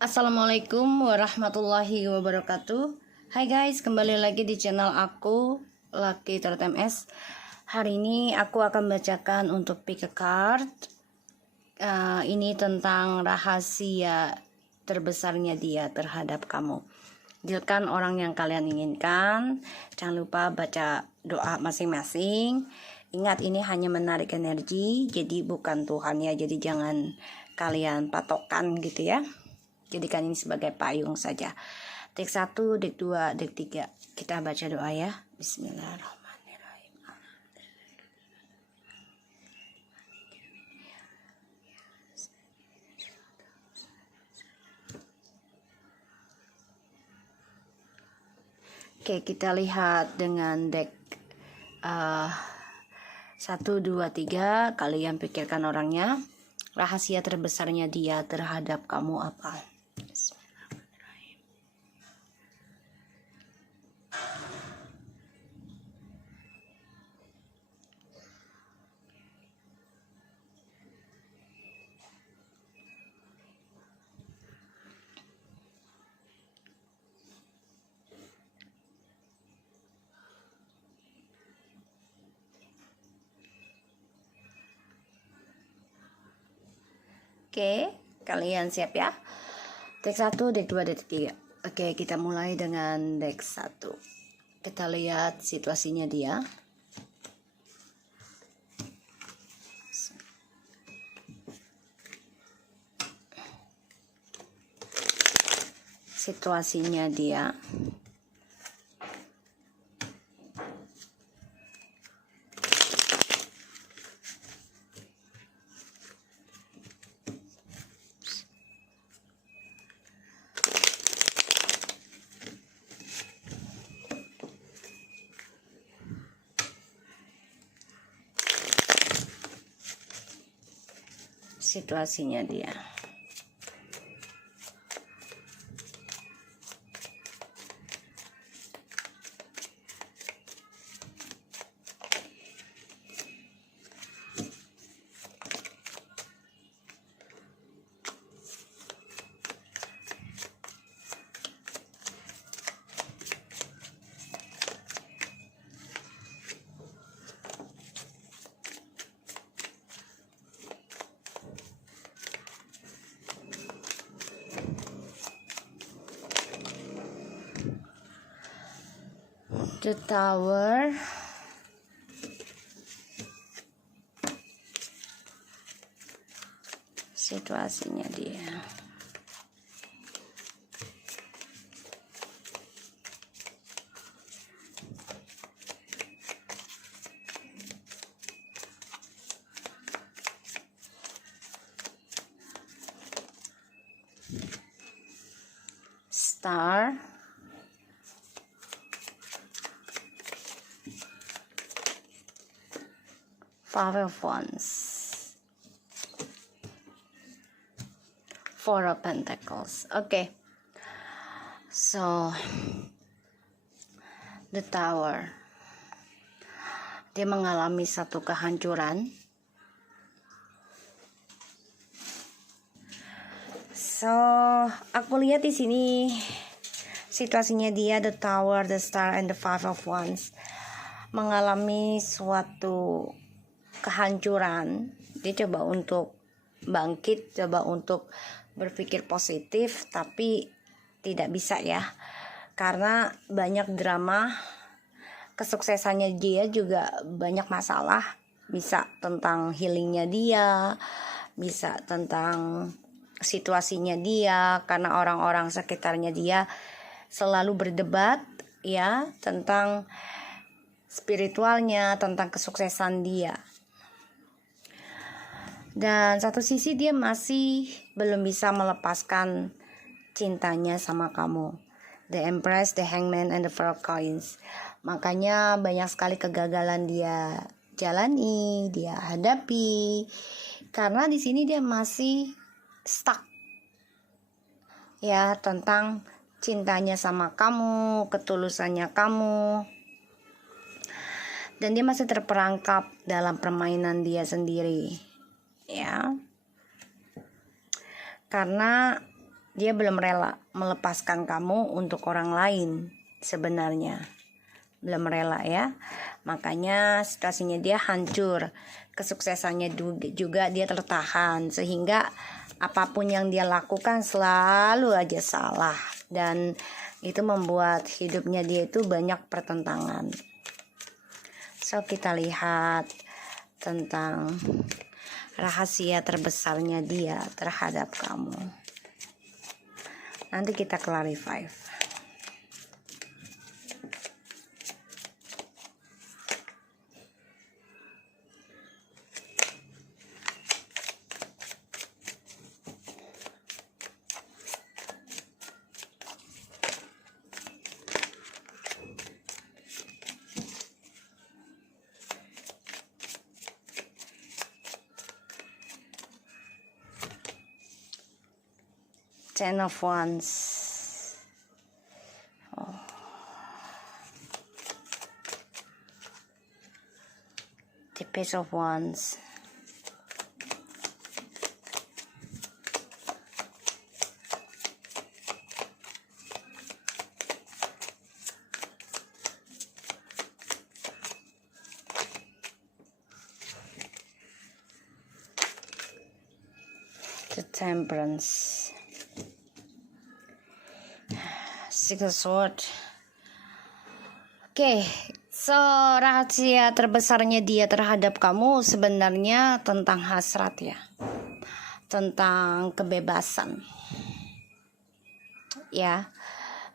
Assalamualaikum warahmatullahi wabarakatuh. Hai guys, kembali lagi di channel aku Lucky Tarot MS. Hari ini aku akan bacakan untuk pick a card. Ini tentang rahasia terbesarnya dia terhadap kamu. Dealkan orang yang kalian inginkan. Jangan lupa baca doa masing-masing. Ingat, ini hanya menarik energi, jadi bukan Tuhan ya. Jadi jangan kalian patokan gitu ya. Jadikan ini sebagai payung saja. Deck 1, deck 2, deck 3. Kita baca doa ya. Bismillahirrahmanirrahim. Oke, kita lihat dengan deck 1, 2, 3. Kalian pikirkan orangnya. Rahasia terbesarnya dia terhadap kamu apa? Oke, kalian siap ya? Deck 1, deck 2, deck 3. Oke, kita mulai dengan deck 1. Kita lihat situasinya dia. Situasinya dia. Situasinya dia. The Tower. Situasinya dia. Star. Five of Wands. Four of Pentacles. Okay. So, the Tower. Dia mengalami satu kehancuran. So, aku lihat di sini situasinya dia, the Tower, the Star, and the Five of Wands mengalami suatu kehancuran. Dia coba untuk bangkit, coba untuk berpikir positif, tapi tidak bisa ya, karena banyak drama. Kesuksesannya dia juga banyak masalah. Bisa tentang healingnya dia, bisa tentang situasinya dia, karena orang-orang sekitarnya dia selalu berdebat ya tentang spiritualnya, tentang kesuksesan dia. Dan satu sisi dia masih belum bisa melepaskan cintanya sama kamu. The Empress, the Hangman, and the Four of Coins. Makanya banyak sekali kegagalan dia jalani, dia hadapi. Karena di sini dia masih stuck. Ya, tentang cintanya sama kamu, ketulusannya kamu. Dan dia masih terperangkap dalam permainan dia sendiri. Ya. Karena dia belum rela melepaskan kamu untuk orang lain sebenarnya. Belum rela ya. Makanya situasinya dia hancur. Kesuksesannya juga dia tertahan. Sehingga apapun yang dia lakukan selalu aja salah. Dan itu membuat hidupnya dia itu banyak pertentangan. So kita lihat tentang rahasia terbesarnya dia terhadap kamu. Nanti kita clarify. Ten of Wands. The Page of Wands. The Temperance. Six of Swords. Oke, so rahasia terbesarnya dia terhadap kamu sebenarnya tentang hasrat ya, tentang kebebasan. Ya,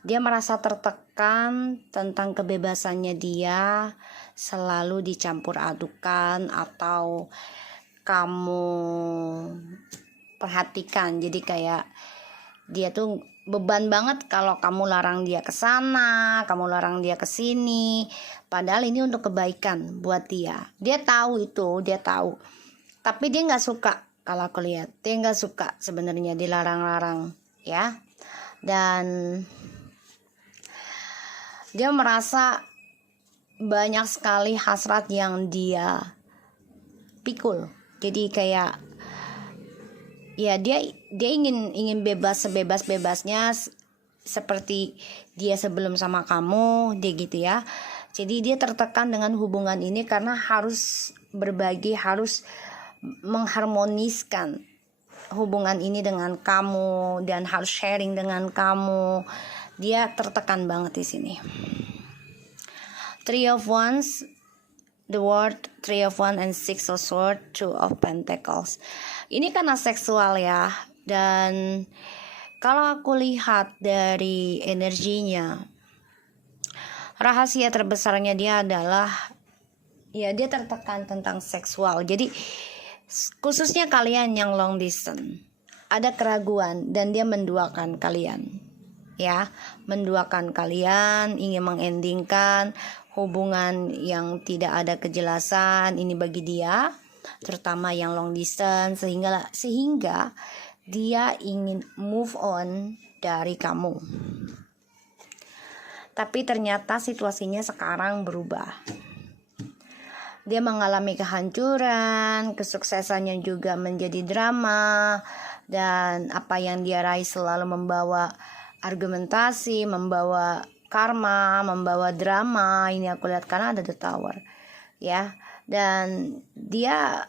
dia merasa tertekan tentang kebebasannya dia, selalu dicampur adukan atau kamu perhatikan. Jadi kayak dia tuh beban banget kalau kamu larang dia ke sana, kamu larang dia ke sini. Padahal ini untuk kebaikan buat dia. Dia tahu itu, dia tahu. Tapi dia nggak suka kalau aku lihat. Dia nggak suka sebenarnya dilarang-larang, ya. Dan dia merasa banyak sekali hasrat yang dia pikul. Jadi kayak ya dia ingin bebas sebebas-bebasnya seperti dia sebelum sama kamu, dia gitu ya. Jadi dia tertekan dengan hubungan ini karena harus berbagi, harus mengharmoniskan hubungan ini dengan kamu dan harus sharing dengan kamu. Dia tertekan banget di sini. Three of Wands, the World, Three of Wands and Six of Swords, Two of Pentacles. Ini karena seksual ya. Dan kalau aku lihat dari energinya, rahasia terbesarnya dia adalah ya dia tertekan tentang seksual. Jadi khususnya kalian yang long distance, ada keraguan dan dia menduakan kalian. Ya, menduakan kalian, ingin mengendingkan hubungan yang tidak ada kejelasan ini bagi dia, terutama yang long distance, sehingga dia ingin move on dari kamu. Tapi ternyata situasinya sekarang berubah. Dia mengalami kehancuran, kesuksesannya juga menjadi drama, dan apa yang dia raih selalu membawa argumentasi, membawa karma, membawa drama. Ini aku lihat karena ada The Tower, ya. Dan dia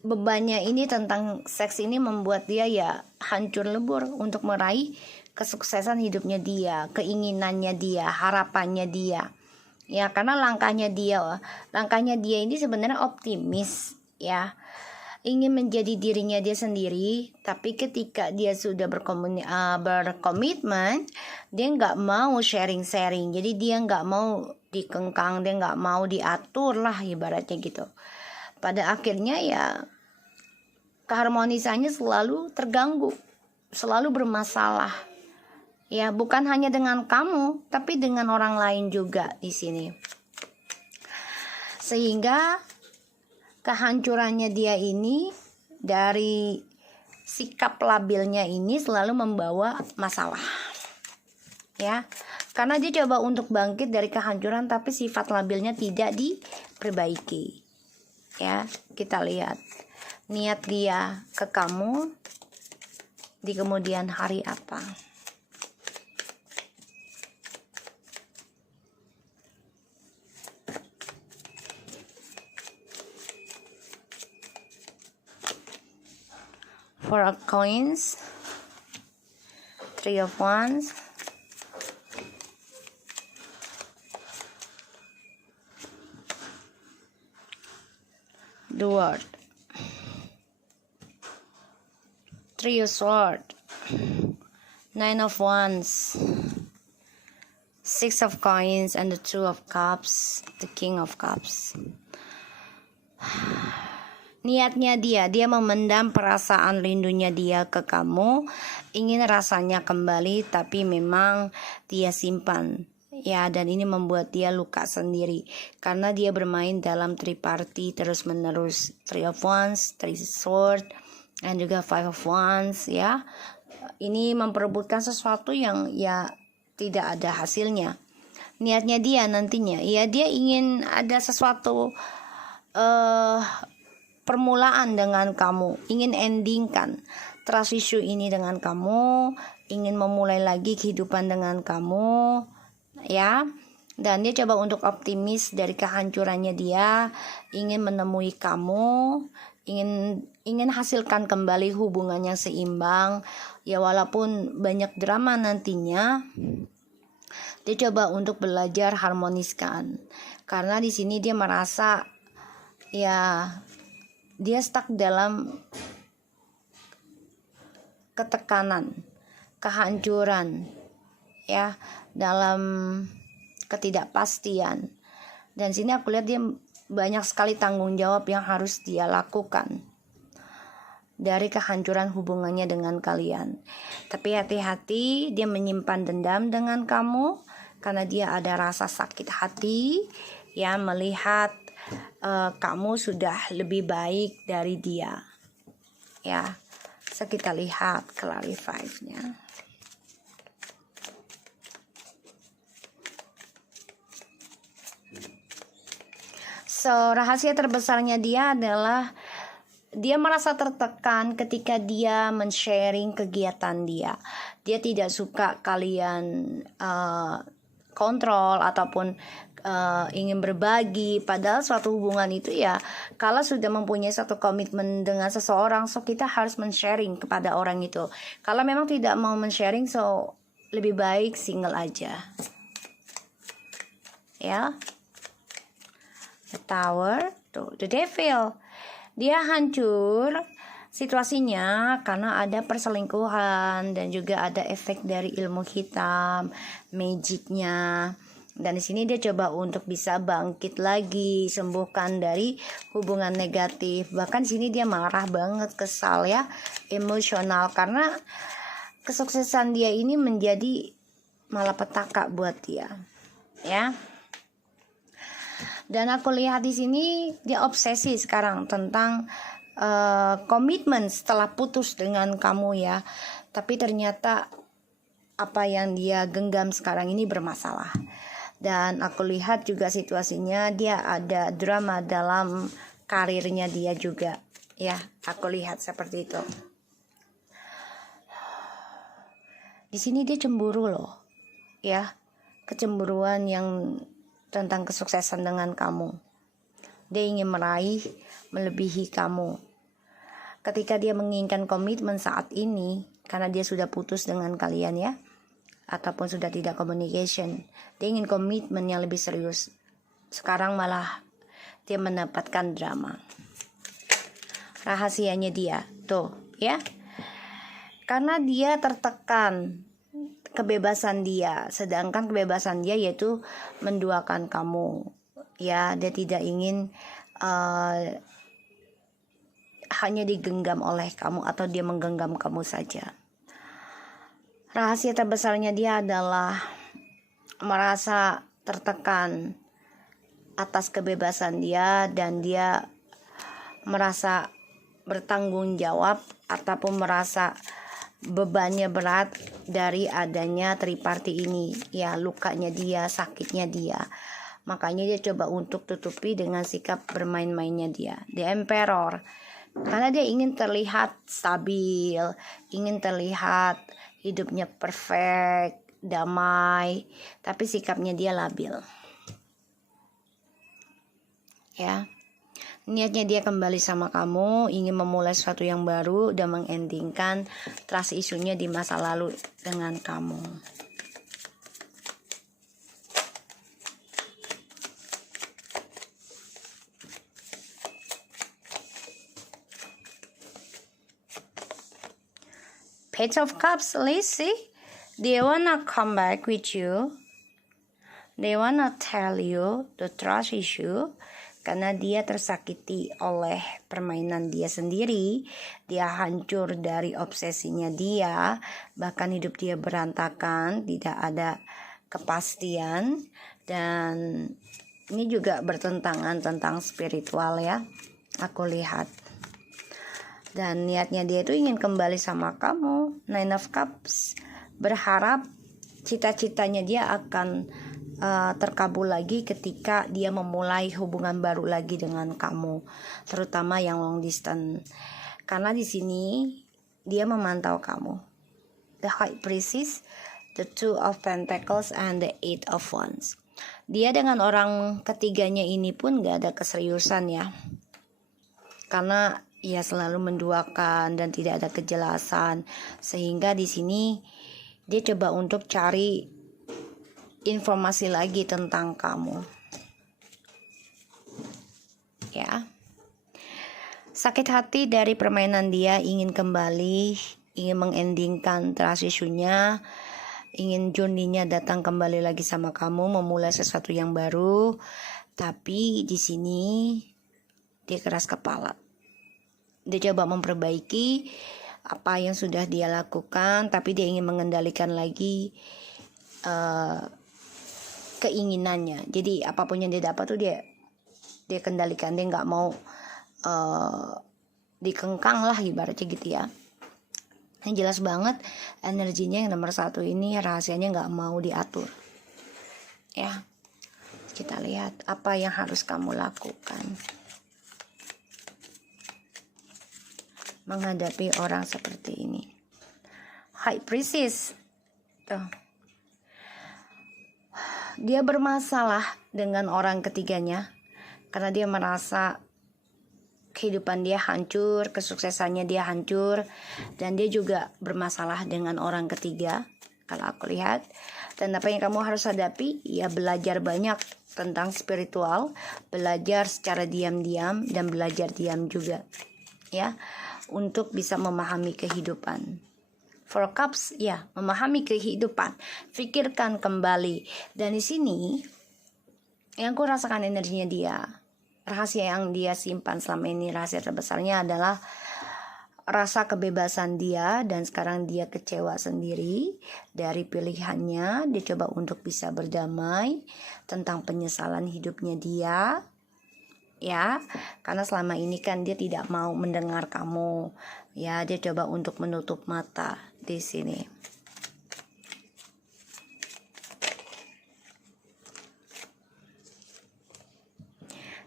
bebannya ini tentang seks ini membuat dia ya hancur lebur untuk meraih kesuksesan hidupnya dia, keinginannya dia, harapannya dia. Ya, karena langkahnya dia ini sebenarnya optimis, ya. Ingin menjadi dirinya dia sendiri, tapi ketika dia sudah berkomitmen, dia nggak mau sharing. Jadi dia nggak mau dikengkang, dia nggak mau diatur lah ibaratnya gitu. Pada akhirnya ya keharmonisannya selalu terganggu, selalu bermasalah. Ya, bukan hanya dengan kamu, tapi dengan orang lain juga di sini. Sehingga kehancurannya dia ini dari sikap labilnya ini selalu membawa masalah. Ya, karena dia coba untuk bangkit dari kehancuran tapi sifat labilnya tidak diperbaiki. Ya, kita lihat niat dia ke kamu, di kemudian hari apa. Four of coins, Three of wands, the World, Three of swords, Nine of wands, Six of coins, and the Two of cups, the King of cups. Niatnya dia memendam perasaan rindunya dia ke kamu, ingin rasanya kembali, tapi memang dia simpan. Ya, dan ini membuat dia luka sendiri karena dia bermain dalam triparty terus menerus. Three of wands, Three sword, dan juga Five of wands. Ya, ini memperebutkan sesuatu yang ya tidak ada hasilnya. Niatnya dia nantinya, ya dia ingin ada sesuatu permulaan dengan kamu, ingin endingkan trust issue ini dengan kamu, ingin memulai lagi kehidupan dengan kamu, ya. Dan dia coba untuk optimis dari kehancurannya dia, ingin menemui kamu, ingin hasilkan kembali hubungan yang seimbang. Ya, walaupun banyak drama nantinya, dia coba untuk belajar harmoniskan. Karena di sini dia merasa ya dia stuck dalam ketekanan, kehancuran, ya, dalam ketidakpastian. Dan sini aku lihat dia banyak sekali tanggung jawab yang harus dia lakukan dari kehancuran hubungannya dengan kalian. Tapi hati-hati, dia menyimpan dendam dengan kamu karena dia ada rasa sakit hati ya melihat kamu sudah lebih baik dari dia. Ya, so kita lihat clarify-nya. So, rahasia terbesarnya dia adalah dia merasa tertekan ketika dia men-sharing kegiatan dia. Dia tidak suka kalian kontrol ataupun ingin berbagi. Padahal suatu hubungan itu ya, kalau sudah mempunyai satu komitmen dengan seseorang, so kita harus men-sharing kepada orang itu. Kalau memang tidak mau men-sharing, so lebih baik single aja. Ya. The Tower, tuh, the Devil. Dia hancur situasinya karena ada perselingkuhan dan juga ada efek dari ilmu hitam, magicnya. Dan di sini dia coba untuk bisa bangkit lagi, sembuhkan dari hubungan negatif. Bahkan di sini dia marah banget, kesal ya, emosional karena kesuksesan dia ini menjadi malapetaka buat dia, ya. Dan aku lihat di sini dia obsesi sekarang tentang komitmen setelah putus dengan kamu ya. Tapi ternyata apa yang dia genggam sekarang ini bermasalah. Dan aku lihat juga situasinya dia ada drama dalam karirnya dia juga. Ya, aku lihat seperti itu. Di sini dia cemburu loh. Ya, kecemburuan yang tentang kesuksesan dengan kamu. Dia ingin meraih melebihi kamu. Ketika dia menginginkan komitmen saat ini, karena dia sudah putus dengan kalian ya, ataupun sudah tidak communication, dia ingin komitmen yang lebih serius. Sekarang malah dia mendapatkan drama. Rahasianya dia, tuh ya, karena dia tertekan kebebasan dia, sedangkan kebebasan dia yaitu menduakan kamu. Ya, dia tidak ingin hanya digenggam oleh kamu atau dia menggenggam kamu saja. Rahasia terbesarnya dia adalah merasa tertekan atas kebebasan dia dan dia merasa bertanggung jawab ataupun merasa bebannya berat dari adanya triparty ini. Ya, lukanya dia, sakitnya dia. Makanya dia coba untuk tutupi dengan sikap bermain-mainnya dia. The Emperor. Karena dia ingin terlihat stabil, ingin terlihat hidupnya perfect, damai, tapi sikapnya dia labil. Ya. Niatnya dia kembali sama kamu, ingin memulai sesuatu yang baru dan mengendingkan trust isunya di masa lalu dengan kamu. Page of Cups, let's see. They wanna come back with you. They wanna tell you the trust issue. Karena dia tersakiti oleh permainan dia sendiri. Dia hancur dari obsesinya dia. Bahkan hidup dia berantakan, tidak ada kepastian. Dan ini juga bertentangan tentang spiritual ya, aku lihat. Dan niatnya dia itu ingin kembali sama kamu. Nine of Cups, berharap cita-citanya dia akan terkabul lagi ketika dia memulai hubungan baru lagi dengan kamu, terutama yang long distance. Karena di sini dia memantau kamu. The High Priestess, the Two of Pentacles, and the Eight of Wands. Dia dengan orang ketiganya ini pun gak ada keseriusan ya, karena ia selalu menduakan dan tidak ada kejelasan, sehingga di sini dia coba untuk cari informasi lagi tentang kamu. Ya. Sakit hati dari permainan dia, ingin kembali, ingin mengendingkan trust issue-nya, ingin journey-nya datang kembali lagi sama kamu, memulai sesuatu yang baru. Tapi di sini dia keras kepala. Dia coba memperbaiki apa yang sudah dia lakukan, tapi dia ingin mengendalikan lagi keinginannya. Jadi apapun yang dia dapat tuh dia kendalikan. Dia nggak mau dikengkang lah ibaratnya gitu ya. Yang jelas banget energinya yang nomor 1 ini rahasianya nggak mau diatur. Ya, kita lihat apa yang harus kamu lakukan menghadapi orang seperti ini. High Priestess, tuh. Dia bermasalah dengan orang ketiganya karena dia merasa kehidupan dia hancur, kesuksesannya dia hancur, dan dia juga bermasalah dengan orang ketiga kalau aku lihat. Dan apa yang kamu harus hadapi, ya belajar banyak tentang spiritual, belajar secara diam-diam dan belajar diam juga ya, untuk bisa memahami kehidupan. Four Cups, ya, memahami kehidupan, pikirkan kembali. Dan di sini yang aku rasakan energinya dia, rahasia yang dia simpan selama ini, rahasia terbesarnya adalah rasa kebebasan dia. Dan sekarang dia kecewa sendiri dari pilihannya. Dia coba untuk bisa berdamai tentang penyesalan hidupnya dia, ya, karena selama ini kan dia tidak mau mendengar kamu, ya. Dia coba untuk menutup mata di sini.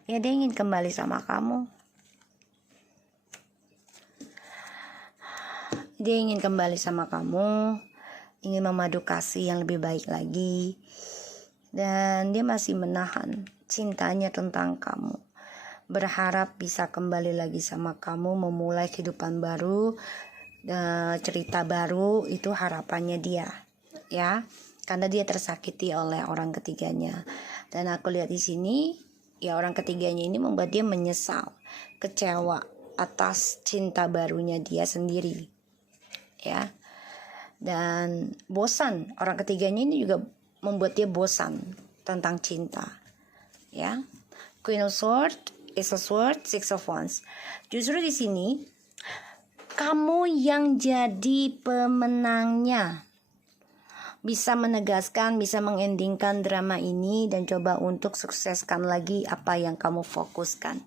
Ya, dia ingin kembali sama kamu. Dia ingin kembali sama kamu, ingin memadu kasih yang lebih baik lagi. Dan dia masih menahan cintanya tentang kamu, berharap bisa kembali lagi sama kamu, memulai kehidupan baru, cerita baru. Itu harapannya dia, ya, karena dia tersakiti oleh orang ketiganya. Dan aku lihat di sini, ya, orang ketiganya ini membuat dia menyesal, kecewa atas cinta barunya dia sendiri, ya. Dan bosan, orang ketiganya ini juga membuat dia bosan tentang cinta, ya. Queen of Swords, Ace of Swords, Six of Wands. Justru di sini kamu yang jadi pemenangnya, bisa menegaskan, bisa mengendingkan drama ini dan coba untuk sukseskan lagi apa yang kamu fokuskan.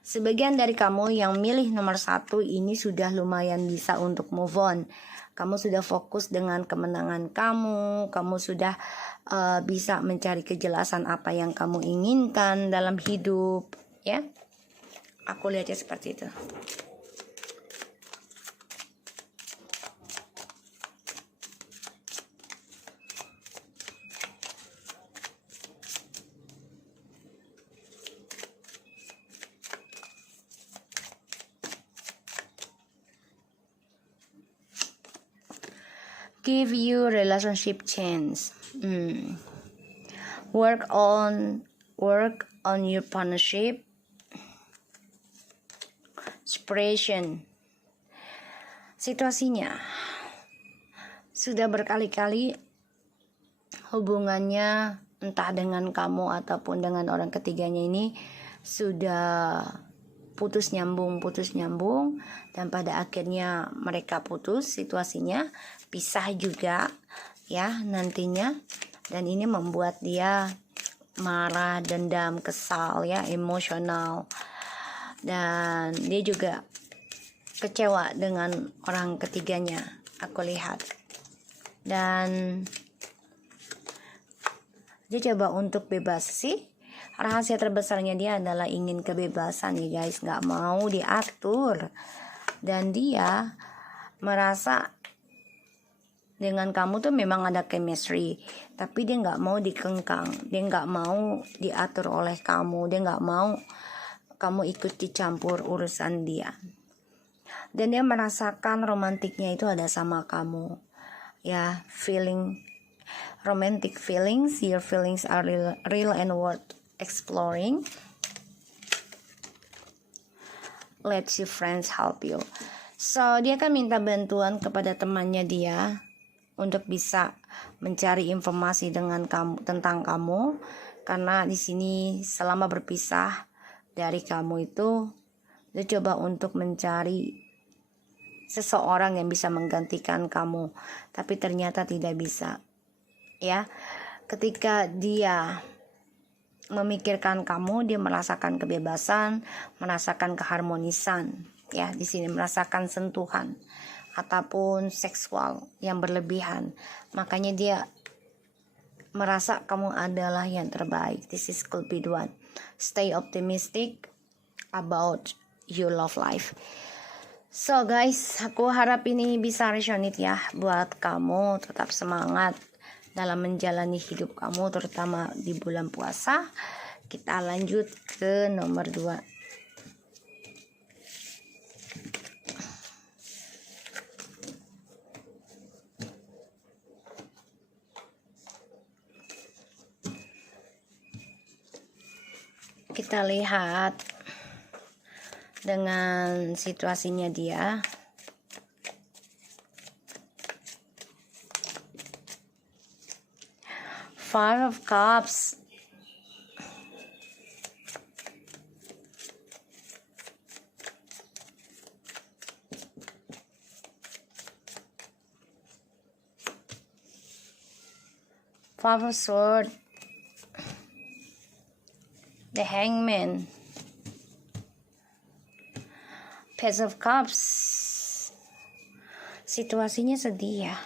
Sebagian dari kamu yang milih nomor 1 ini sudah lumayan bisa untuk move on. Kamu sudah fokus dengan kemenangan kamu sudah bisa mencari kejelasan apa yang kamu inginkan dalam hidup, ya. Aku lihatnya seperti itu. Give you relationship chance. Work on your partnership. Separation. Situasinya sudah berkali-kali hubungannya entah dengan kamu ataupun dengan orang ketiganya ini sudah putus nyambung dan pada akhirnya mereka putus, situasinya pisah juga ya nantinya, dan ini membuat dia marah, dendam, kesal ya, emosional, dan dia juga kecewa dengan orang ketiganya aku lihat, dan dia coba untuk bebas sih. Rahasia terbesarnya dia adalah ingin kebebasan ya guys, gak mau diatur. Dan dia merasa dengan kamu tuh memang ada chemistry, tapi dia gak mau dikengkang, dia gak mau diatur oleh kamu, dia gak mau kamu ikut dicampur urusan dia. Dan dia merasakan romantiknya itu ada sama kamu ya, romantic feelings, your feelings are real and worth exploring. Let your friends help you. So dia kan minta bantuan kepada temannya dia untuk bisa mencari informasi tentang kamu, karena di sini selama berpisah dari kamu itu dia coba untuk mencari seseorang yang bisa menggantikan kamu, tapi ternyata tidak bisa ya. Ketika dia memikirkan kamu, dia merasakan kebebasan, merasakan keharmonisan ya, di sini merasakan sentuhan ataupun seksual yang berlebihan, makanya dia merasa kamu adalah yang terbaik. This is Cupid one. Stay optimistic about your love life. So guys, aku harap ini bisa resonate ya buat kamu. Tetap semangat dalam menjalani hidup kamu, terutama di bulan puasa. Kita lanjut ke nomor 2. Kita lihat dengan situasinya dia. Five of Cups. Five of Swords. The Hangman. Page of Cups. Situasinya sedih ya,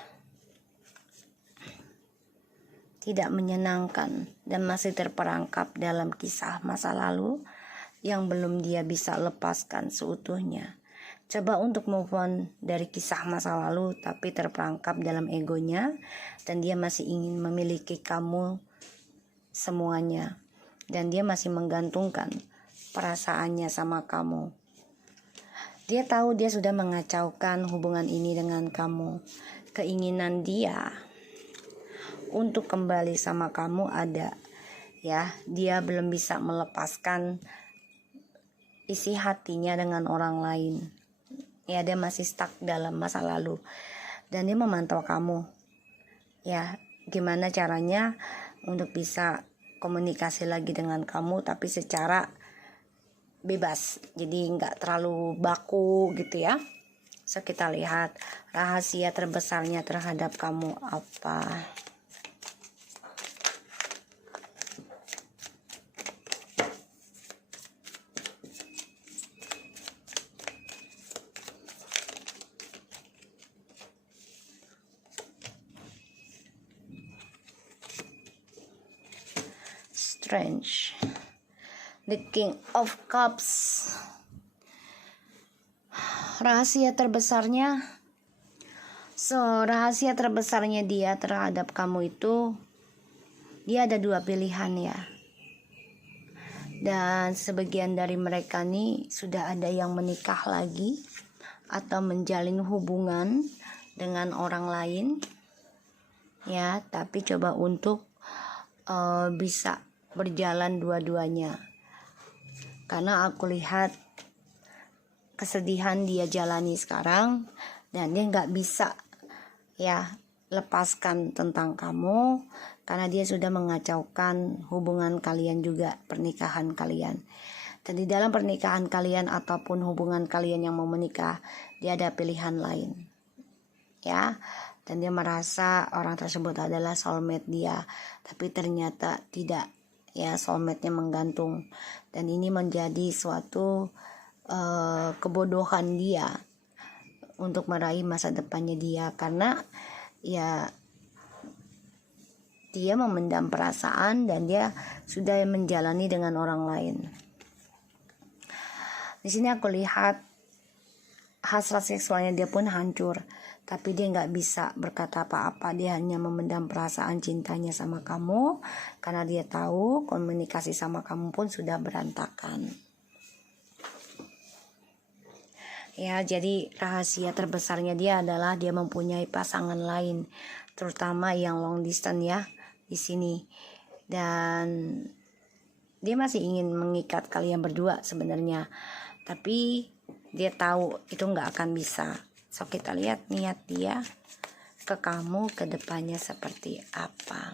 tidak menyenangkan, dan masih terperangkap dalam kisah masa lalu yang belum dia bisa lepaskan seutuhnya. Coba untuk move on dari kisah masa lalu, tapi terperangkap dalam egonya, dan dia masih ingin memiliki kamu semuanya, dan dia masih menggantungkan perasaannya sama kamu. Dia tahu dia sudah mengacaukan hubungan ini dengan kamu. Keinginan dia untuk kembali sama kamu ada ya. Dia belum bisa melepaskan isi hatinya dengan orang lain ya. Dia masih stuck dalam masa lalu, dan dia memantau kamu ya, gimana caranya untuk bisa komunikasi lagi dengan kamu, tapi secara bebas, jadi nggak terlalu baku gitu ya. So kita lihat rahasia terbesarnya terhadap kamu apa. Strange. The King of Cups. rahasia terbesarnya dia terhadap kamu itu, dia ada 2 pilihan ya. Dan sebagian dari mereka nih sudah ada yang menikah lagi atau menjalin hubungan dengan orang lain ya, tapi coba untuk bisa berjalan dua-duanya, karena aku lihat kesedihan dia jalani sekarang dan dia nggak bisa ya lepaskan tentang kamu, karena dia sudah mengacaukan hubungan kalian juga, pernikahan kalian. Dan di dalam pernikahan kalian ataupun hubungan kalian yang mau menikah, dia ada pilihan lain ya. Dan dia merasa orang tersebut adalah soulmate dia, tapi ternyata tidak ya, soulmate-nya menggantung. Dan ini menjadi suatu kebodohan dia untuk meraih masa depannya dia, karena ya dia memendam perasaan dan dia sudah menjalani dengan orang lain. Di sini aku lihat hasrat seksualnya dia pun hancur, tapi dia nggak bisa berkata apa-apa. Dia hanya memendam perasaan cintanya sama kamu, karena dia tahu komunikasi sama kamu pun sudah berantakan. Ya, jadi rahasia terbesarnya dia adalah dia mempunyai pasangan lain, terutama yang long distance ya di sini. Dan dia masih ingin mengikat kalian berdua sebenarnya, tapi dia tahu itu nggak akan bisa. So kita lihat niat dia ke kamu ke depannya seperti apa.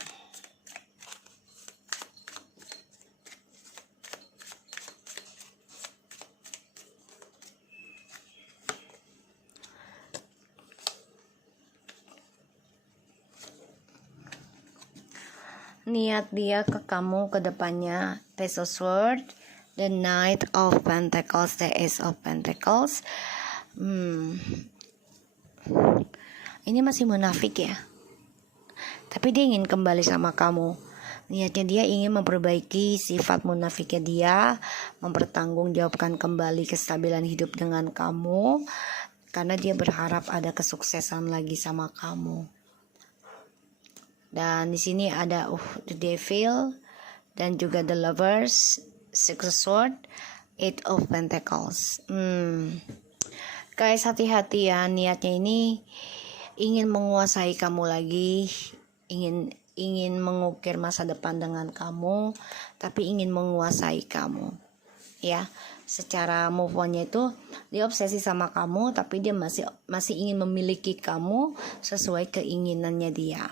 Niat dia ke kamu ke depannya, Page of Swords, the Knight of Pentacles, the Ace of Pentacles. Ini masih munafik ya, tapi dia ingin kembali sama kamu. Niatnya dia ingin memperbaiki sifat munafiknya dia, mempertanggungjawabkan kembali kestabilan hidup dengan kamu, karena dia berharap ada kesuksesan lagi sama kamu. Dan di sini ada the Devil dan juga the Lovers, Six of Swords, Eight of Pentacles. Guys, hati-hati ya, niatnya ini ingin menguasai kamu lagi, ingin mengukir masa depan dengan kamu, tapi ingin menguasai kamu ya. Secara move on-nya itu dia obsesi sama kamu, tapi dia masih ingin memiliki kamu sesuai keinginannya dia.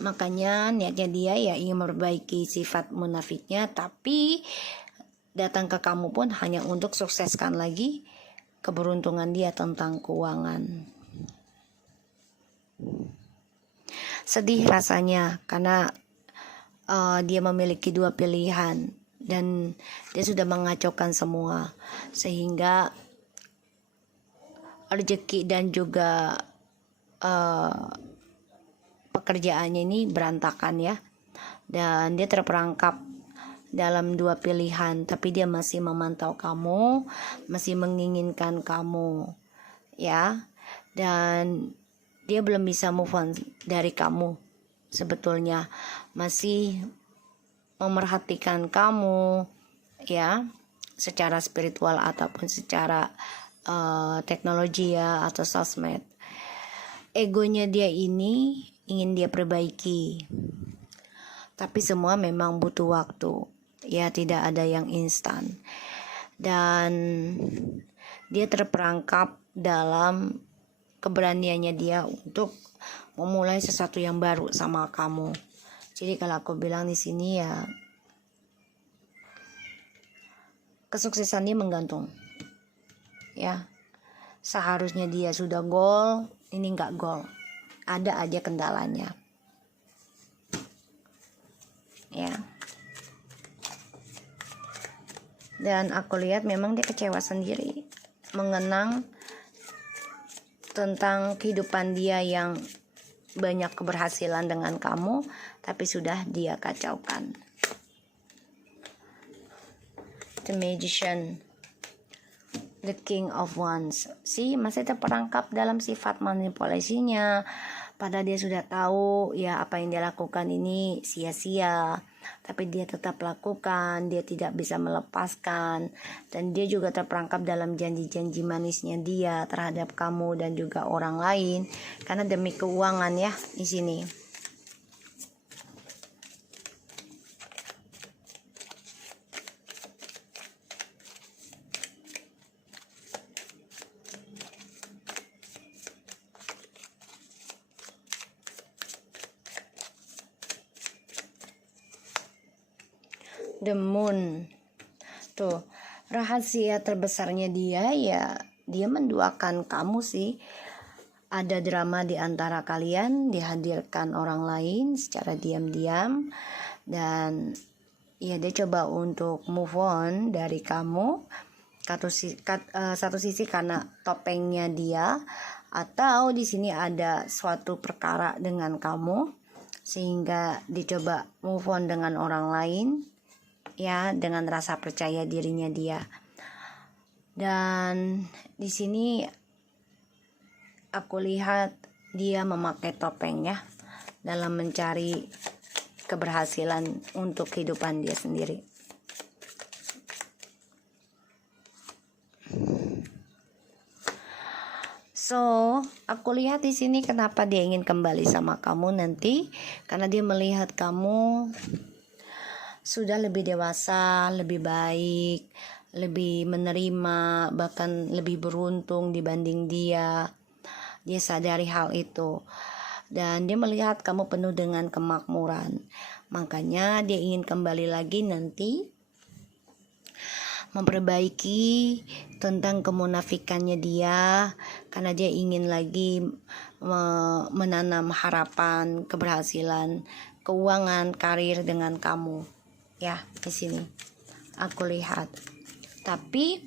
Makanya niatnya dia ya ingin memperbaiki sifat munafiknya, tapi datang ke kamu pun hanya untuk sukseskan lagi keberuntungan dia tentang keuangan. Sedih rasanya karena dia memiliki 2 pilihan dan dia sudah mengacaukan semua, sehingga rezeki dan juga pekerjaannya ini berantakan ya. Dan dia terperangkap dalam 2 pilihan, tapi dia masih memantau kamu, masih menginginkan kamu ya. Dan dia belum bisa move on dari kamu, sebetulnya masih memerhatikan kamu ya, secara spiritual ataupun secara teknologi ya, atau sosmed. Egonya dia ini ingin dia perbaiki, tapi semua memang butuh waktu ya, tidak ada yang instan. Dan dia terperangkap dalam keberaniannya dia untuk memulai sesuatu yang baru sama kamu. Jadi kalau aku bilang di sini ya, kesuksesan dia menggantung ya. Seharusnya dia sudah goal, ini nggak goal, ada aja kendalanya ya. Dan aku lihat memang dia kecewa sendiri mengenang tentang kehidupan dia yang banyak keberhasilan dengan kamu, tapi sudah dia kacaukan. The Magician. The King of Wands. Masih terperangkap dalam sifat manipulasinya. Padahal dia sudah tahu ya apa yang dia lakukan ini sia-sia, tapi dia tetap lakukan, dia tidak bisa melepaskan. Dan dia juga terperangkap dalam janji-janji manisnya dia terhadap kamu dan juga orang lain, karena demi keuangan ya di sini. The Moon. Tuh, rahasia terbesarnya dia ya, dia menduakan kamu sih. Ada drama di antara kalian, dihadirkan orang lain secara diam-diam, dan ya dia coba untuk move on dari kamu. Satu sisi karena topengnya dia, atau di sini ada suatu perkara dengan kamu sehingga dicoba move on dengan orang lain ya, dengan rasa percaya dirinya dia. Dan di sini aku lihat dia memakai topeng ya, dalam mencari keberhasilan untuk kehidupan dia sendiri. So, aku lihat di sini kenapa dia ingin kembali sama kamu nanti, karena dia melihat kamu sudah lebih dewasa, lebih baik, lebih menerima, bahkan lebih beruntung dibanding dia. Dia sadari hal itu. Dan dia melihat kamu penuh dengan kemakmuran. Makanya dia ingin kembali lagi nanti, memperbaiki tentang kemunafikannya dia, karena dia ingin lagi menanam harapan, keberhasilan, keuangan, karir dengan kamu. Ya, di sini aku lihat. Tapi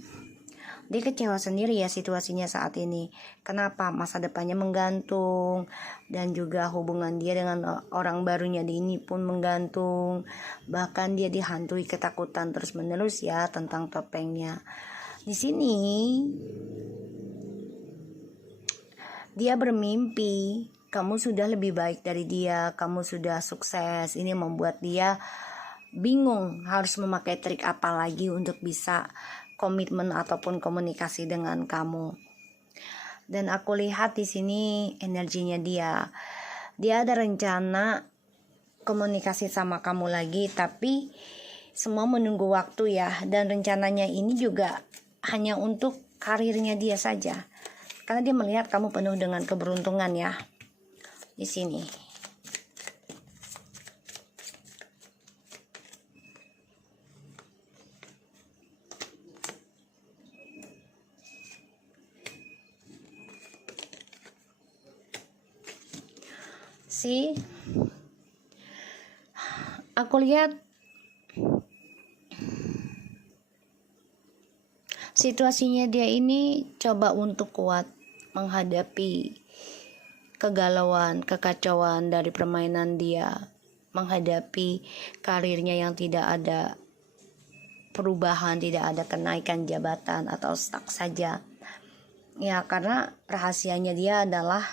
dia kecewa sendiri ya situasinya saat ini. Kenapa? Masa depannya menggantung, dan juga hubungan dia dengan orang barunya ini pun menggantung. Bahkan dia dihantui ketakutan terus-menerus ya tentang topengnya. Di sini dia bermimpi kamu sudah lebih baik dari dia, kamu sudah sukses. Ini membuat dia bingung harus memakai trik apa lagi untuk bisa komitmen ataupun komunikasi dengan kamu. Dan aku lihat di sini energinya dia ada rencana komunikasi sama kamu lagi, tapi semua menunggu waktu ya. Dan rencananya ini juga hanya untuk karirnya dia saja, karena dia melihat kamu penuh dengan keberuntungan ya di sini. Aku lihat situasinya dia ini coba untuk kuat menghadapi kegalauan, kekacauan dari permainan dia, menghadapi karirnya yang tidak ada perubahan, tidak ada kenaikan jabatan atau stuck saja. Ya, karena rahasianya dia adalah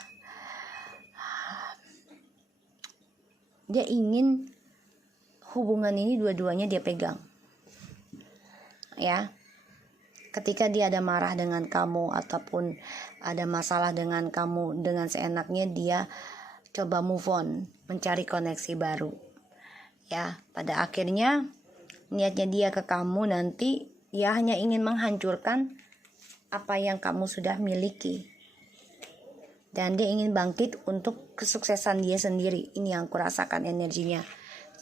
dia ingin hubungan ini dua-duanya dia pegang. Ya. Ketika dia ada marah dengan kamu ataupun ada masalah dengan kamu, dengan seenaknya dia coba move on, mencari koneksi baru. Ya, pada akhirnya niatnya dia ke kamu nanti dia hanya ingin menghancurkan apa yang kamu sudah miliki. Dan dia ingin bangkit untuk kesuksesan dia sendiri. Ini yang kurasakan energinya.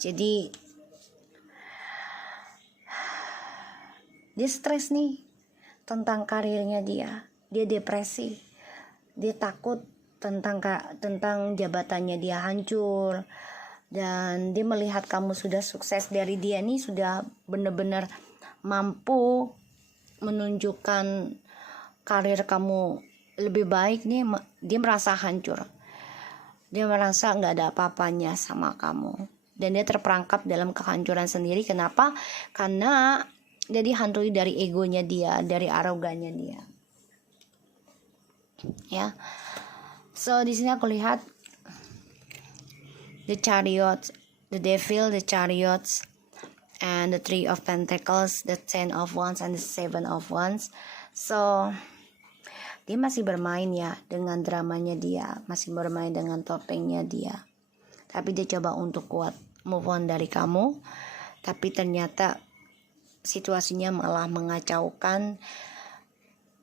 Jadi dia stres nih tentang karirnya dia. Dia depresi. Dia takut tentang jabatannya dia hancur. Dan dia melihat kamu sudah sukses dari dia nih, sudah benar-benar mampu menunjukkan karir kamu lebih baik nih, dia merasa hancur. Dia merasa gak ada apa-apanya sama kamu. Dan dia terperangkap dalam kehancuran sendiri. Kenapa? Karena Dia dihantui dari egonya dia, dari arogannya dia. Ya. So di sini aku lihat the chariot, the devil, the chariots, and the three of pentacles, the 10 of wands, and the 7 of wands. So dia masih bermain ya dengan dramanya dia, masih bermain dengan topengnya dia. Tapi dia coba untuk kuat move on dari kamu. Tapi ternyata situasinya malah mengacaukan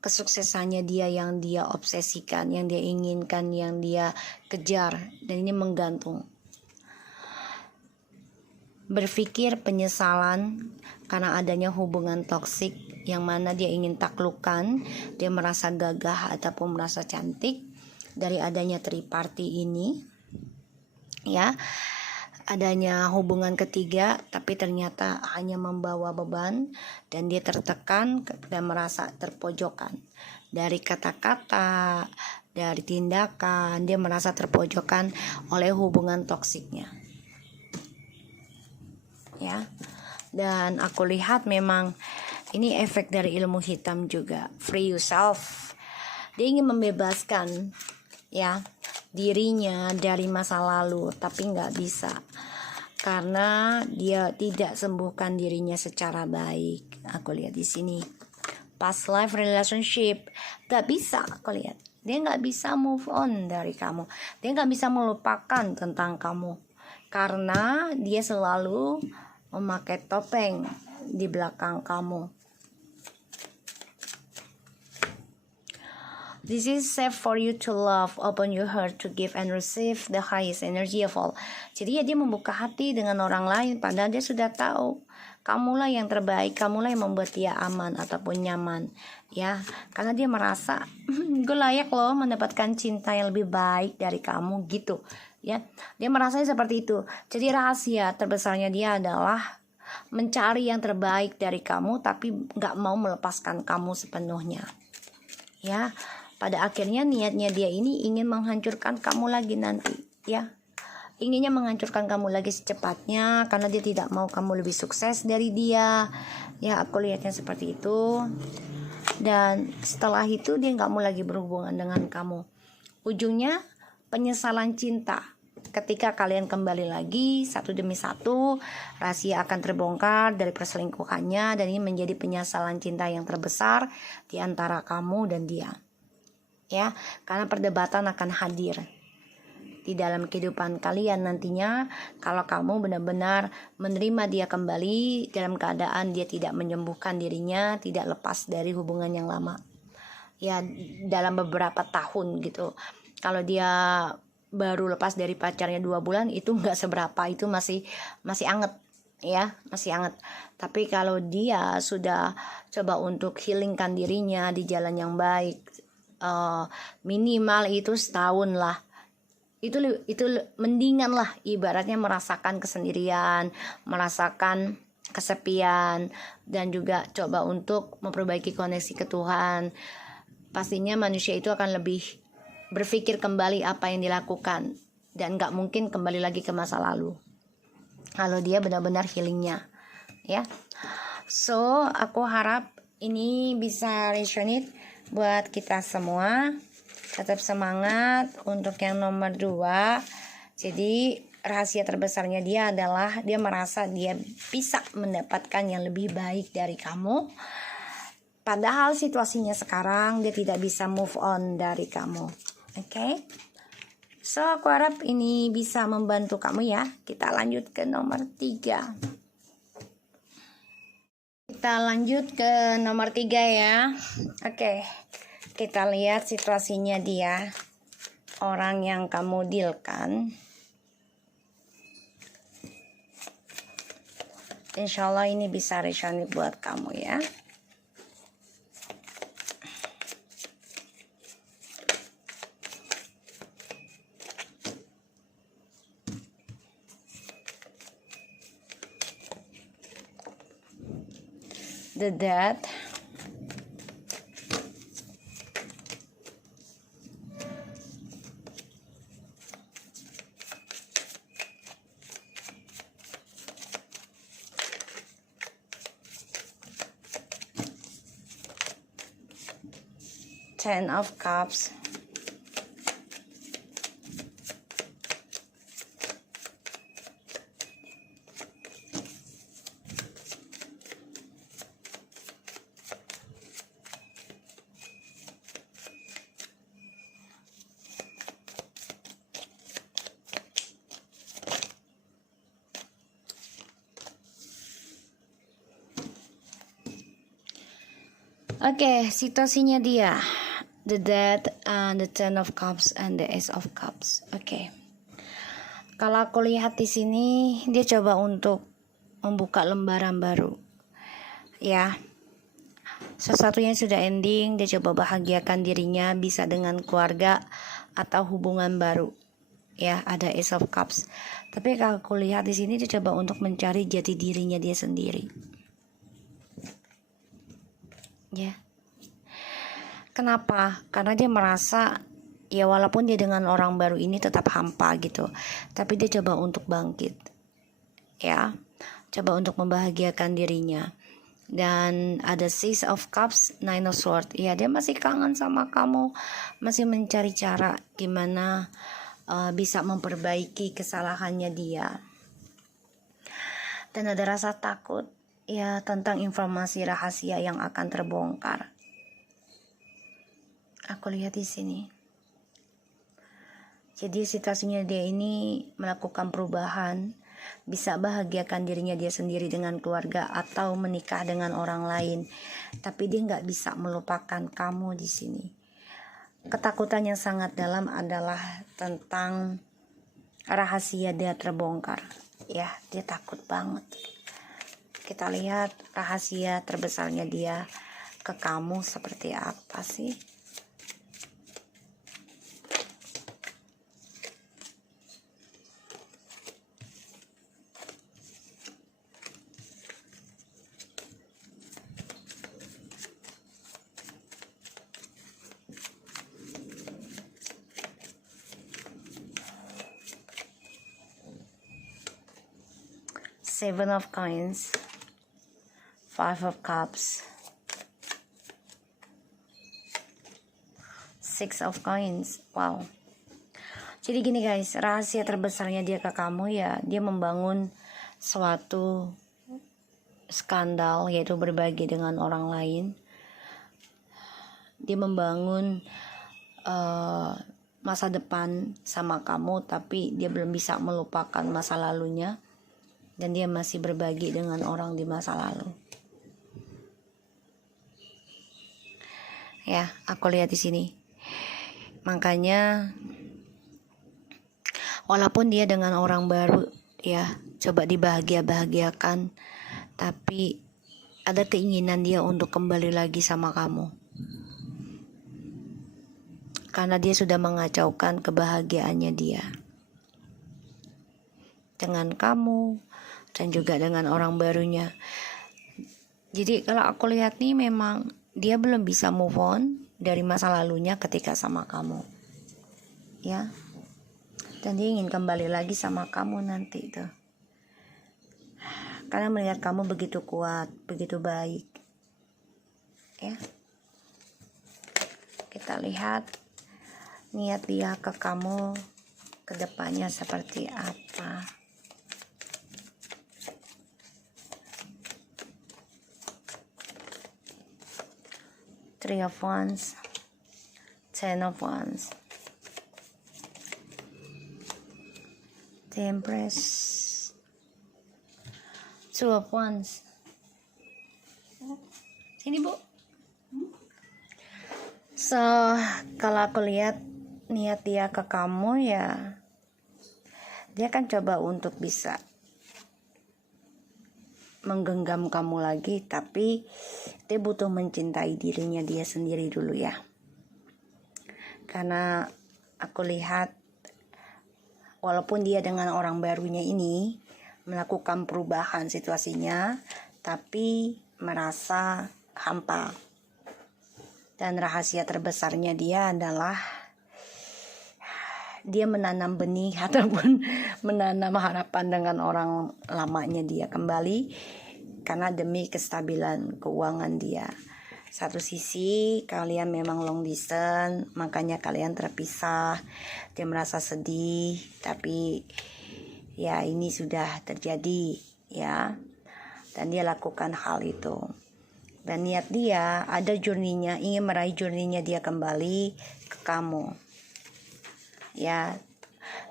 kesuksesannya dia yang dia obsesikan, yang dia inginkan, yang dia kejar. Dan ini menggantung. Berpikir penyesalan karena adanya hubungan toksik yang mana dia ingin taklukkan, dia merasa gagah ataupun merasa cantik dari adanya triparty ini, ya, adanya hubungan ketiga, tapi ternyata hanya membawa beban dan dia tertekan dan merasa terpojokan dari kata-kata, dari tindakan, dia merasa terpojokan oleh hubungan toksiknya, ya. Dan aku lihat memang ini efek dari ilmu hitam juga, free yourself. Dia ingin membebaskan ya dirinya dari masa lalu, tapi nggak bisa karena dia tidak sembuhkan dirinya secara baik. Aku lihat di sini past life relationship, nggak bisa. Aku lihat dia nggak bisa move on dari kamu, dia nggak bisa melupakan tentang kamu karena dia selalu memakai topeng di belakang kamu. This is safe for you to love, open your heart to give and receive the highest energy of all. Jadi ya dia membuka hati dengan orang lain padahal dia sudah tahu kamulah yang terbaik, kamulah yang membuat dia aman ataupun nyaman, ya. Karena dia merasa gue layak loh mendapatkan cinta yang lebih baik dari kamu gitu, ya. Dia merasanya seperti itu. Jadi rahasia terbesarnya dia adalah mencari yang terbaik dari kamu tapi gak mau melepaskan kamu sepenuhnya, ya. Pada akhirnya niatnya dia ini ingin menghancurkan kamu lagi nanti, ya. Inginnya menghancurkan kamu lagi secepatnya karena dia tidak mau kamu lebih sukses dari dia, ya. Aku lihatnya seperti itu. Dan setelah itu dia gak mau lagi berhubungan dengan kamu. Ujungnya penyesalan cinta. Ketika kalian kembali lagi satu demi satu, rahasia akan terbongkar dari perselingkuhannya dan ini menjadi penyesalan cinta yang terbesar di antara kamu dan dia, ya. Karena perdebatan akan hadir di dalam kehidupan kalian nantinya kalau kamu benar-benar menerima dia kembali dalam keadaan dia tidak menyembuhkan dirinya, tidak lepas dari hubungan yang lama, ya, dalam beberapa tahun gitu. Kalau dia baru lepas dari pacarnya 2 bulan itu nggak seberapa, itu masih anget, ya, masih anget. Tapi kalau dia sudah coba untuk healingkan dirinya di jalan yang baik, minimal itu setahun lah, itu mendingan lah, ibaratnya merasakan kesendirian, merasakan kesepian, dan juga coba untuk memperbaiki koneksi ke Tuhan. Pastinya manusia itu akan lebih berpikir kembali apa yang dilakukan dan gak mungkin kembali lagi ke masa lalu kalau dia benar-benar healingnya, ya. So aku harap ini bisa resonate buat kita semua. Tetap semangat untuk yang nomor 2. Jadi rahasia terbesarnya dia adalah dia merasa dia bisa mendapatkan yang lebih baik dari kamu, padahal situasinya sekarang dia tidak bisa move on dari kamu. Oke. So aku harap ini bisa membantu kamu, ya. Kita lanjut ke nomor 3. Kita lanjut ke nomor 3 ya. Oke. Kita lihat situasinya dia, orang yang kamu dealkan. Insya Allah ini bisa resonate buat kamu, ya. The Death, Ten of Cups. Oke, situasinya dia. The Death, the Ten of Cups, and the Ace of Cups. Oke. Kalau aku lihat di sini, dia coba untuk membuka lembaran baru. Ya. Sesuatu yang sudah ending, dia coba bahagiakan dirinya, bisa dengan keluarga atau hubungan baru. Ya, ada Ace of Cups. Tapi kalau aku lihat di sini, dia coba untuk mencari jati dirinya dia sendiri. Ya. Kenapa? Karena dia merasa ya walaupun dia dengan orang baru ini tetap hampa gitu, tapi dia coba untuk bangkit. Ya. Coba untuk membahagiakan dirinya. Dan ada Six of Cups, Nine of Swords. Ya, dia masih kangen sama kamu, masih mencari cara gimana bisa memperbaiki kesalahannya dia. Dan ada rasa takut ya tentang informasi rahasia yang akan terbongkar. Aku lihat di sini. Jadi situasinya dia ini melakukan perubahan, bisa bahagiakan dirinya dia sendiri dengan keluarga atau menikah dengan orang lain. Tapi dia nggak bisa melupakan kamu di sini. Ketakutan yang sangat dalam adalah tentang rahasia dia terbongkar. Ya, dia takut banget. Kita lihat rahasia terbesarnya dia ke kamu seperti apa sih? Seven of Coins, Five of Cups, Six of Coins. Wow. Jadi gini guys, rahasia terbesarnya dia ke kamu ya, dia membangun suatu skandal, yaitu berbagi dengan orang lain. Dia membangun masa depan sama kamu, tapi dia belum bisa melupakan masa lalunya. Dan dia masih berbagi dengan orang di masa lalu. Ya, aku lihat di sini. Makanya walaupun dia dengan orang baru ya, coba dibahagiakan, tapi ada keinginan dia untuk kembali lagi sama kamu. Karena dia sudah mengacaukan kebahagiaannya dia dengan kamu dan juga dengan orang barunya. Jadi kalau aku lihat nih, memang dia belum bisa move on dari masa lalunya ketika sama kamu. Ya. Dan dia ingin kembali lagi sama kamu nanti tuh. Karena melihat kamu begitu kuat, begitu baik. Ya. Kita lihat niat dia ke kamu ke depannya seperti apa. Three of Wands, Ten of Wands, the Empress, Two of Wands. Sini Bu. So, kalau aku lihat niat dia ke kamu ya, dia akan coba untuk bisa menggenggam kamu lagi, tapi dia butuh mencintai dirinya dia sendiri dulu ya. Karena aku lihat walaupun dia dengan orang barunya ini melakukan perubahan situasinya, tapi merasa hampa. Dan rahasia terbesarnya dia adalah dia menanam benih ataupun menanam harapan dengan orang lamanya dia kembali, karena demi kestabilan keuangan dia. Satu sisi kalian memang long distance, makanya kalian terpisah. Dia merasa sedih, tapi ya ini sudah terjadi ya. Dan dia lakukan hal itu. Dan niat dia ada journey-nya, ingin meraih journey-nya dia kembali ke kamu. Ya,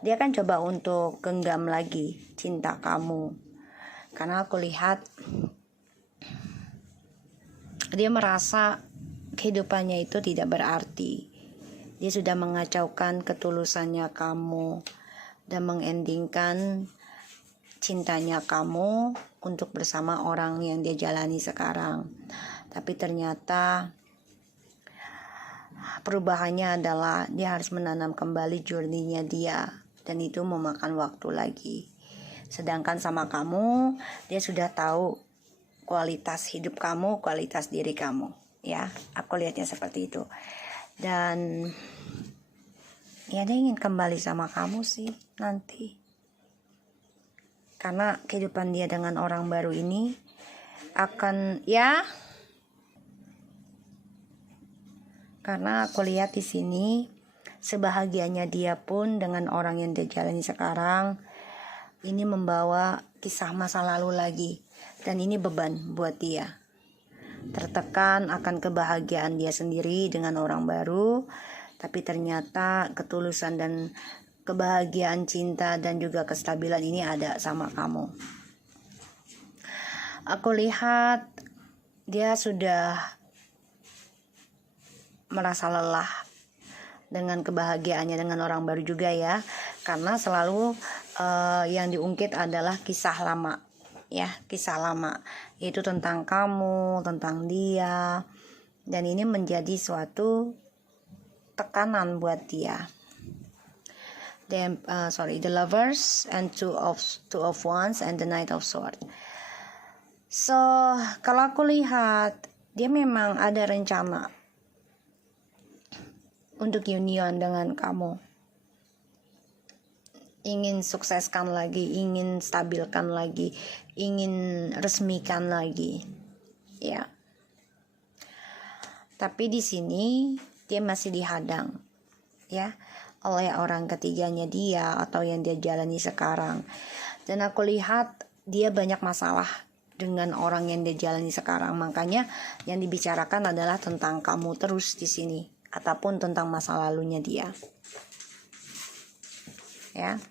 dia kan coba untuk genggam lagi cinta kamu. Karena aku lihat dia merasa kehidupannya itu tidak berarti. Dia sudah mengacaukan ketulusannya kamu dan mengendingkan cintanya kamu untuk bersama orang yang dia jalani sekarang. Tapi ternyata perubahannya adalah dia harus menanam kembali journey-nya dia, dan itu memakan waktu lagi. Sedangkan sama kamu, dia sudah tahu kualitas hidup kamu, kualitas diri kamu, ya. Aku lihatnya seperti itu. Dan ya dia ingin kembali sama kamu sih nanti. Karena kehidupan dia dengan orang baru ini akan karena aku lihat di sini sebahagianya dia pun dengan orang yang dia jalani sekarang ini membawa kisah masa lalu lagi. Dan ini beban buat dia. Tertekan akan kebahagiaan dia sendiri dengan orang baru. Tapi ternyata ketulusan dan kebahagiaan cinta dan juga kestabilan ini ada sama kamu. Aku lihat dia sudah merasa lelah dengan kebahagiaannya dengan orang baru juga ya. Karena selalu yang diungkit adalah kisah lama. Ya, kisah lama itu tentang kamu, tentang dia, dan ini menjadi suatu tekanan buat dia. The Lovers and two of Wands and the Knight of Swords. So kalau aku lihat dia memang ada rencana untuk union dengan kamu. Ingin sukseskan lagi, ingin stabilkan lagi, ingin resmikan lagi, ya. Tapi di sini dia masih dihadang, ya, oleh orang ketiganya dia atau yang dia jalani sekarang. Dan aku lihat dia banyak masalah dengan orang yang dia jalani sekarang. Makanya yang dibicarakan adalah tentang kamu terus di sini, ataupun tentang masa lalunya dia, ya.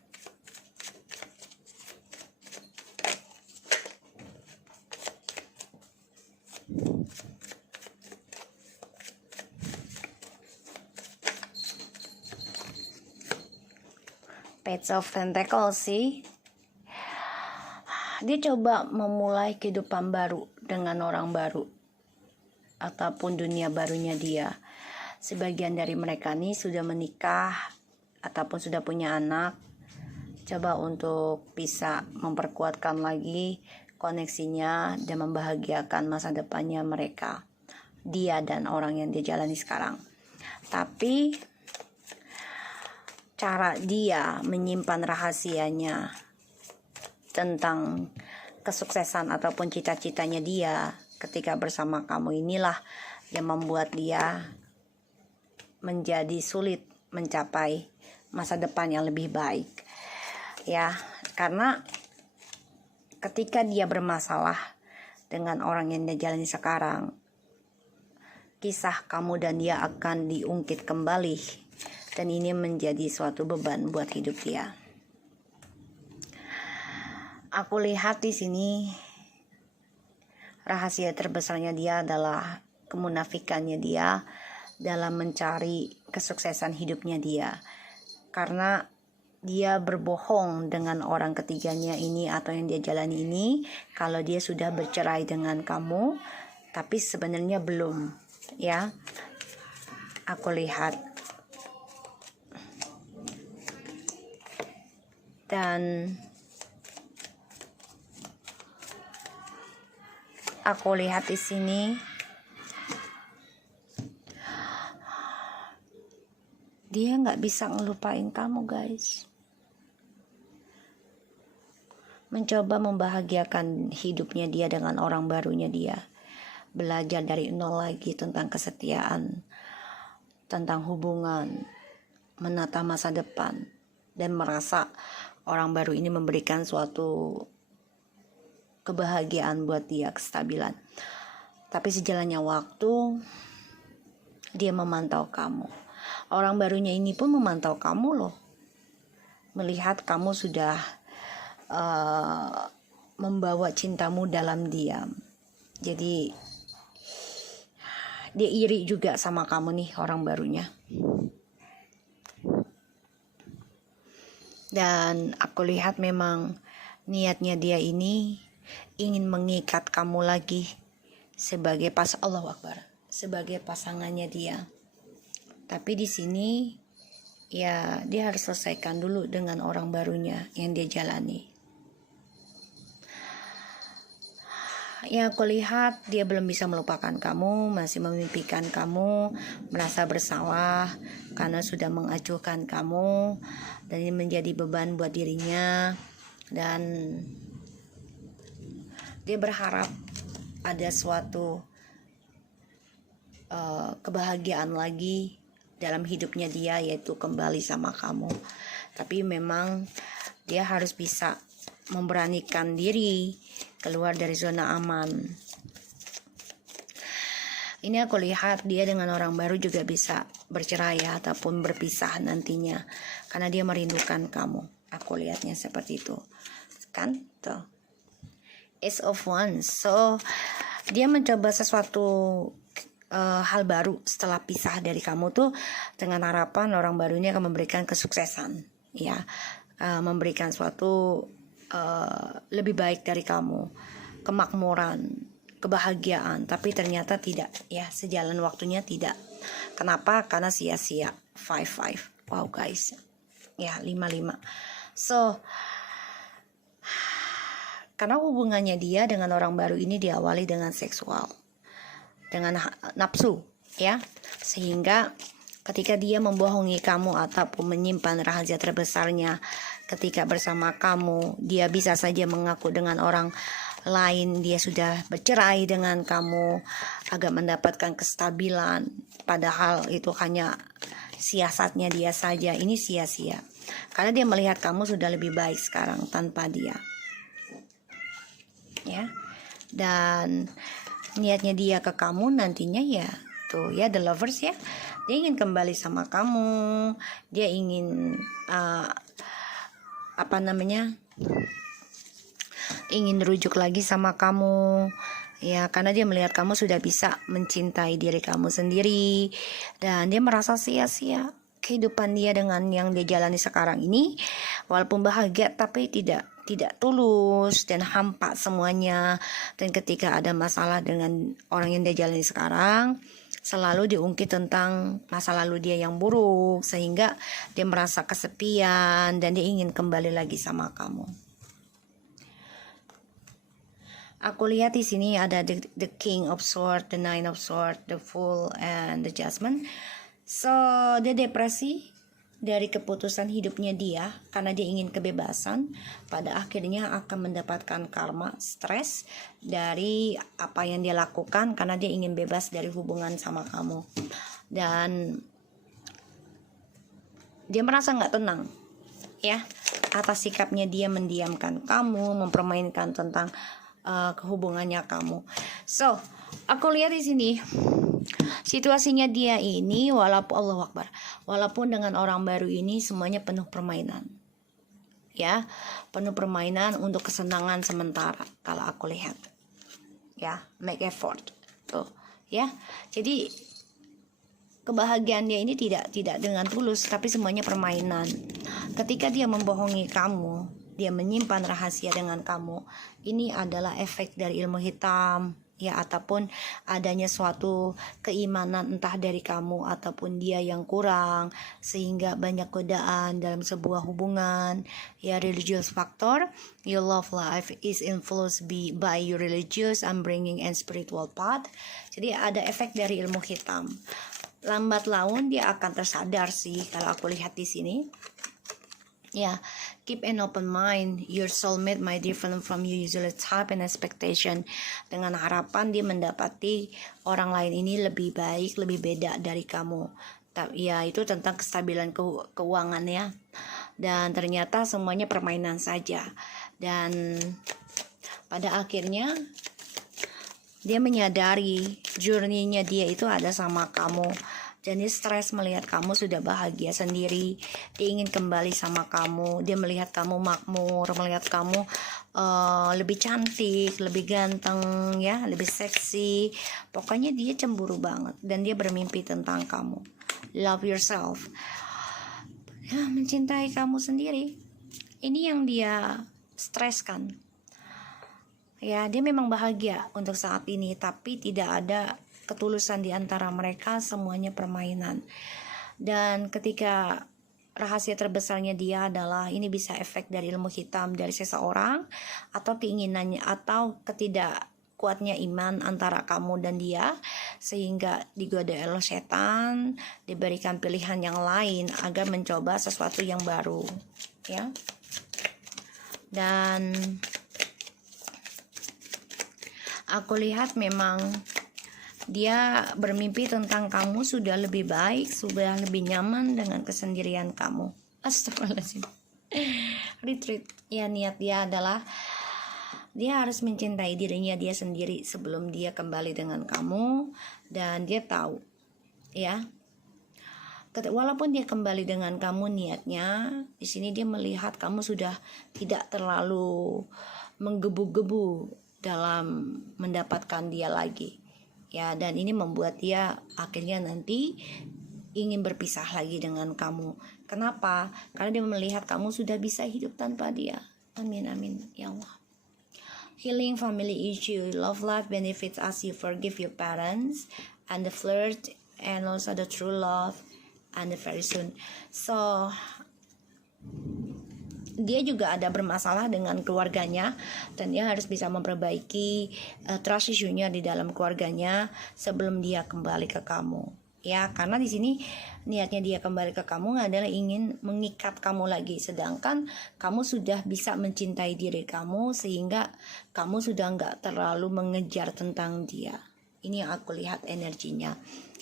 Page of Pentacles sih. Dia coba memulai kehidupan baru dengan orang baru ataupun dunia barunya dia. Sebagian dari mereka nih sudah menikah ataupun sudah punya anak. Coba untuk bisa memperkuatkan lagi koneksinya dan membahagiakan masa depannya mereka, dia dan orang yang dia jalani sekarang. Tapi cara dia menyimpan rahasianya tentang kesuksesan ataupun cita-citanya dia ketika bersama kamu inilah yang membuat dia menjadi sulit mencapai masa depan yang lebih baik, ya. Karena ketika dia bermasalah dengan orang yang dia jalani sekarang, kisah kamu dan dia akan diungkit kembali, dan ini menjadi suatu beban buat hidup dia. Aku lihat di sini rahasia terbesarnya dia adalah kemunafikannya dia dalam mencari kesuksesan hidupnya dia. Karena dia berbohong dengan orang ketiganya ini atau yang dia jalani ini kalau dia sudah bercerai dengan kamu, tapi sebenarnya belum, ya. Aku lihat. Dan aku lihat di sini dia nggak bisa ngelupain kamu, guys. Mencoba membahagiakan hidupnya dia dengan orang barunya dia. belajar dari nol lagi tentang kesetiaan, tentang hubungan, menata masa depan, dan merasa orang baru ini memberikan suatu kebahagiaan buat dia, kestabilan. Tapi sejalannya waktu, dia memantau kamu. Orang barunya ini pun memantau kamu loh. Melihat kamu sudah membawa cintamu dalam diam. Jadi dia iri juga sama kamu nih, orang barunya. Dan aku lihat memang niatnya dia ini ingin mengikat kamu lagi sebagai Allahu Akbar, sebagai pasangannya dia. Tapi di sini ya dia harus selesaikan dulu dengan orang barunya yang dia jalani. Ya, aku lihat dia belum bisa melupakan kamu, masih memimpikan kamu, merasa bersalah karena sudah mengacuhkan kamu, dan ini menjadi beban buat dirinya. Dan dia berharap ada suatu kebahagiaan lagi dalam hidupnya dia, yaitu kembali sama kamu. Tapi memang dia harus bisa memberanikan diri keluar dari zona aman. Ini aku lihat dia dengan orang baru juga bisa bercerai ataupun berpisah nantinya, karena dia merindukan kamu. Aku lihatnya seperti itu, kan? Tuh, Ace of Wands. So dia mencoba sesuatu hal baru setelah pisah dari kamu tuh, dengan harapan orang baru ini akan memberikan kesuksesan, ya, memberikan suatu lebih baik dari kamu, kemakmuran, kebahagiaan. Tapi ternyata tidak, ya, sejalan waktunya tidak. Kenapa? Karena sia-sia. 5-5. Wow guys, ya, 5-5. So karena hubungannya dia dengan orang baru ini diawali dengan seksual, dengan nafsu, ya, sehingga ketika dia membohongi kamu ataupun menyimpan rahasia terbesarnya ketika bersama kamu, dia bisa saja mengaku dengan orang lain dia sudah bercerai dengan kamu agar mendapatkan kestabilan, padahal itu hanya siasatnya dia saja. Ini sia-sia karena dia melihat kamu sudah lebih baik sekarang tanpa dia, ya. Dan niatnya dia ke kamu nantinya, ya, tuh, ya, the lovers, ya, dia ingin kembali sama kamu, dia ingin ingin rujuk lagi sama kamu, ya, karena dia melihat kamu sudah bisa mencintai diri kamu sendiri, dan dia merasa sia-sia kehidupan dia dengan yang dia jalani sekarang ini. Walaupun bahagia tapi tidak tulus dan hampa semuanya. Dan ketika ada masalah dengan orang yang dia jalani sekarang, selalu diungkit tentang masa lalu dia yang buruk, sehingga dia merasa kesepian dan dia ingin kembali lagi sama kamu. Aku lihat di sini ada the King of Swords, the Nine of Swords, the Fool, and the Judgment. So dia depresi dari keputusan hidupnya dia karena dia ingin kebebasan. Pada akhirnya akan mendapatkan karma, stres dari apa yang dia lakukan karena dia ingin bebas dari hubungan sama kamu. Dan dia merasa gak tenang, ya, atas sikapnya dia mendiamkan kamu, mempermainkan tentang kehubungannya kamu. So aku lihat di sini situasinya dia ini, walaupun dengan orang baru ini semuanya penuh permainan, ya, penuh permainan untuk kesenangan sementara. Kalau aku lihat, ya, make effort tuh, ya. Jadi kebahagiaan dia ini tidak dengan tulus, tapi semuanya permainan. Ketika dia membohongi kamu, dia menyimpan rahasia dengan kamu, ini adalah efek dari ilmu hitam, ya, ataupun adanya suatu keimanan entah dari kamu ataupun dia yang kurang, sehingga banyak godaan dalam sebuah hubungan, ya. Religious factor, your love life is influenced by your religious upbringing and spiritual path. Jadi ada efek dari ilmu hitam. Lambat laun dia akan tersadar sih, kalau aku lihat di sini, ya. Keep an open mind. Your soulmate might different from you usually type and expectation. Dengan harapan dia mendapati orang lain ini lebih baik, lebih beda dari kamu. Ya, itu tentang kestabilan keuangan ya. Dan ternyata semuanya permainan saja. Dan pada akhirnya dia menyadari journey-nya dia itu ada sama kamu. Dan dia stres melihat kamu sudah bahagia sendiri. Dia ingin kembali sama kamu. Dia melihat kamu makmur, melihat kamu lebih cantik, lebih ganteng, ya, lebih seksi. Pokoknya dia cemburu banget dan dia bermimpi tentang kamu. Love yourself. Ya, mencintai kamu sendiri. Ini yang dia streskan. Ya, dia memang bahagia untuk saat ini, tapi tidak ada ketulusan di antara mereka, semuanya permainan. Dan ketika rahasia terbesarnya dia adalah ini bisa efek dari ilmu hitam dari seseorang, atau keinginannya, atau ketidakkuatnya iman antara kamu dan dia, sehingga digoda oleh setan, diberikan pilihan yang lain agar mencoba sesuatu yang baru, ya. Dan aku lihat memang dia bermimpi tentang kamu sudah lebih baik, sudah lebih nyaman dengan kesendirian kamu. Astagfirullahaladzim. Retreat. Ya, niat dia adalah dia harus mencintai dirinya dia sendiri sebelum dia kembali dengan kamu. Dan dia tahu, ya, walaupun dia kembali dengan kamu, niatnya di sini dia melihat kamu sudah tidak terlalu menggebu-gebu dalam mendapatkan dia lagi. Ya, dan ini membuat dia akhirnya nanti ingin berpisah lagi dengan kamu. Kenapa? Karena dia melihat kamu sudah bisa hidup tanpa dia. Amin, amin, ya Allah. Healing family issue. Love life benefits as you forgive your parents and the flirt and also the true love and the very soon. So dia juga ada bermasalah dengan keluarganya dan dia harus bisa memperbaiki trust issue-nya di dalam keluarganya sebelum dia kembali ke kamu. Ya, karena di sini niatnya dia kembali ke kamu adalah ingin mengikat kamu lagi, sedangkan kamu sudah bisa mencintai diri kamu sehingga kamu sudah nggak terlalu mengejar tentang dia. Ini yang aku lihat energinya.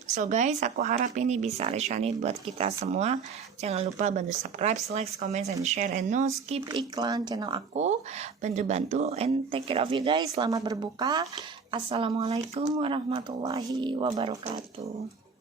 So guys, aku harap ini bisa resonate buat kita semua. Jangan lupa bantu subscribe, like, comment, and share, and no skip iklan channel aku. Bantu-bantu and take care of you guys. Selamat berbuka. Assalamualaikum warahmatullahi wabarakatuh.